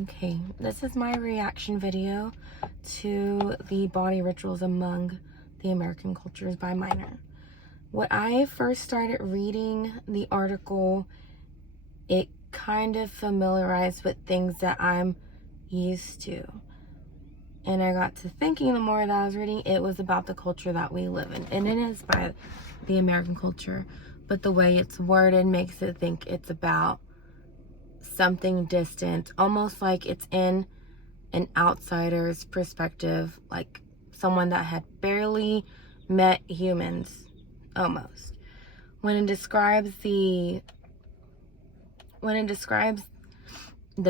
Okay, this is my reaction video to the body rituals among the American cultures by Minor. When I first started reading the article, it kind of familiarized with things that I'm used to. And I got to thinking the more that I was reading, it was about the culture that we live in. And it is by the American culture, but the way it's worded makes it think it's about something distant, almost like it's in an outsider's perspective, like someone that had barely met humans, almost. When it describes the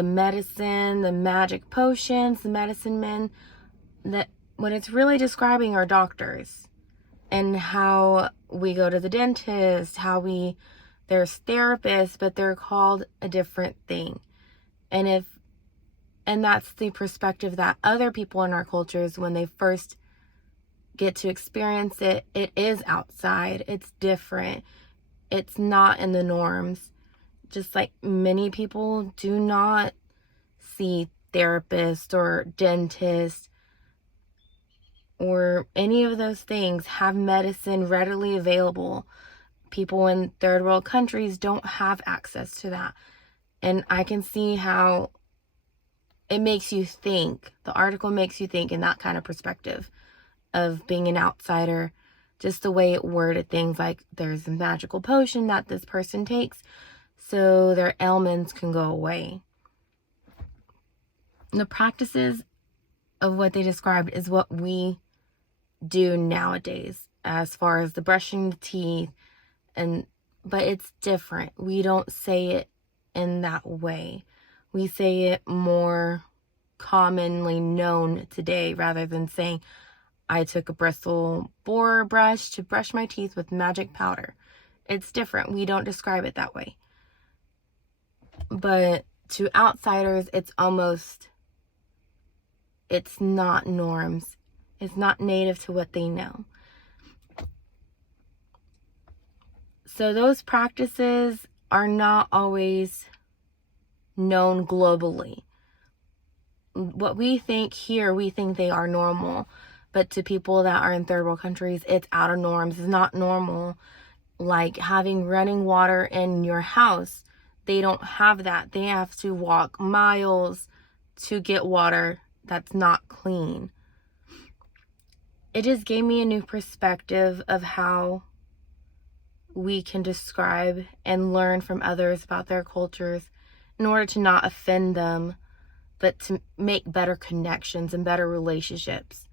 medicine, the magic potions, the medicine men, that what it's really describing are doctors and how we go to the dentist, there's therapists, but they're called a different thing. And that's the perspective that other people in our cultures, when they first get to experience it, it is outside, it's different, it's not in the norms. Just like many people do not see therapists or dentists or any of those things, have medicine readily available. People in third world countries don't have access to that. And I can see how it makes you think, the article makes you think in that kind of perspective of being an outsider. Just the way it worded things, like there's a magical potion that this person takes so their ailments can go away. The practices of what they described is what we do nowadays, as far as the brushing the teeth, but it's different. We don't say it in that way. We say it more commonly known today, rather than saying, I took a bristle boar brush to brush my teeth with magic powder. It's different. We don't describe it that way. But to outsiders, it's not norms. It's not native to what they know. So those practices are not always known globally. What we think here, we think they are normal. But to people that are in third world countries, it's out of norms. It's not normal. Like having running water in your house, they don't have that. They have to walk miles to get water that's not clean. It just gave me a new perspective of how we can describe and learn from others about their cultures in order to not offend them, but to make better connections and better relationships.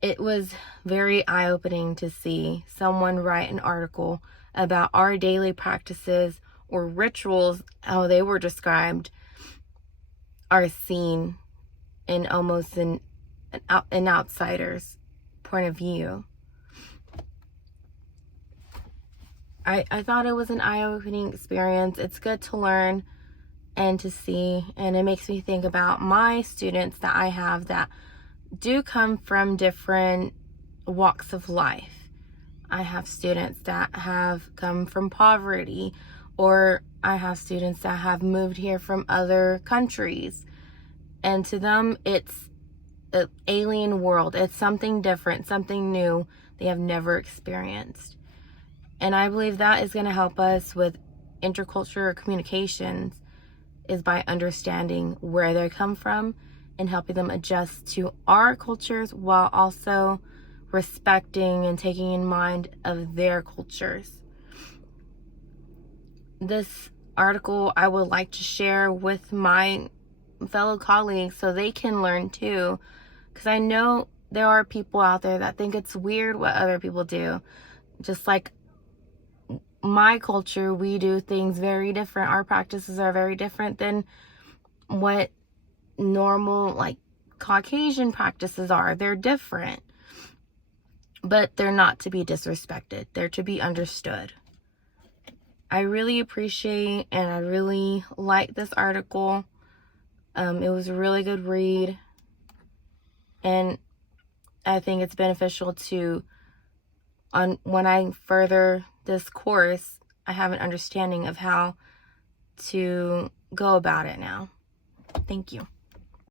It was very eye-opening to see someone write an article about our daily practices or rituals, how they were described, are seen in almost an outsider's point of view. I thought it was an eye-opening experience. It's good to learn and to see, and it makes me think about my students that I have that do come from different walks of life. I have students that have come from poverty, or I have students that have moved here from other countries. And to them, it's an alien world. It's something different, something new they have never experienced. And I believe that is going to help us with intercultural communications, is by understanding where they come from and helping them adjust to our cultures while also respecting and taking in mind of their cultures. This article I would like to share with my fellow colleagues so they can learn too, because I know there are people out there that think it's weird what other people do. Just like my culture, we do things very different. Our practices are very different than what normal, like, Caucasian practices are. They're different, but they're not to be disrespected. They're to be understood. I really appreciate and I really like this article. It was a really good read, and I think it's beneficial to, when I further this course, I have an understanding of how to go about it now. Thank you.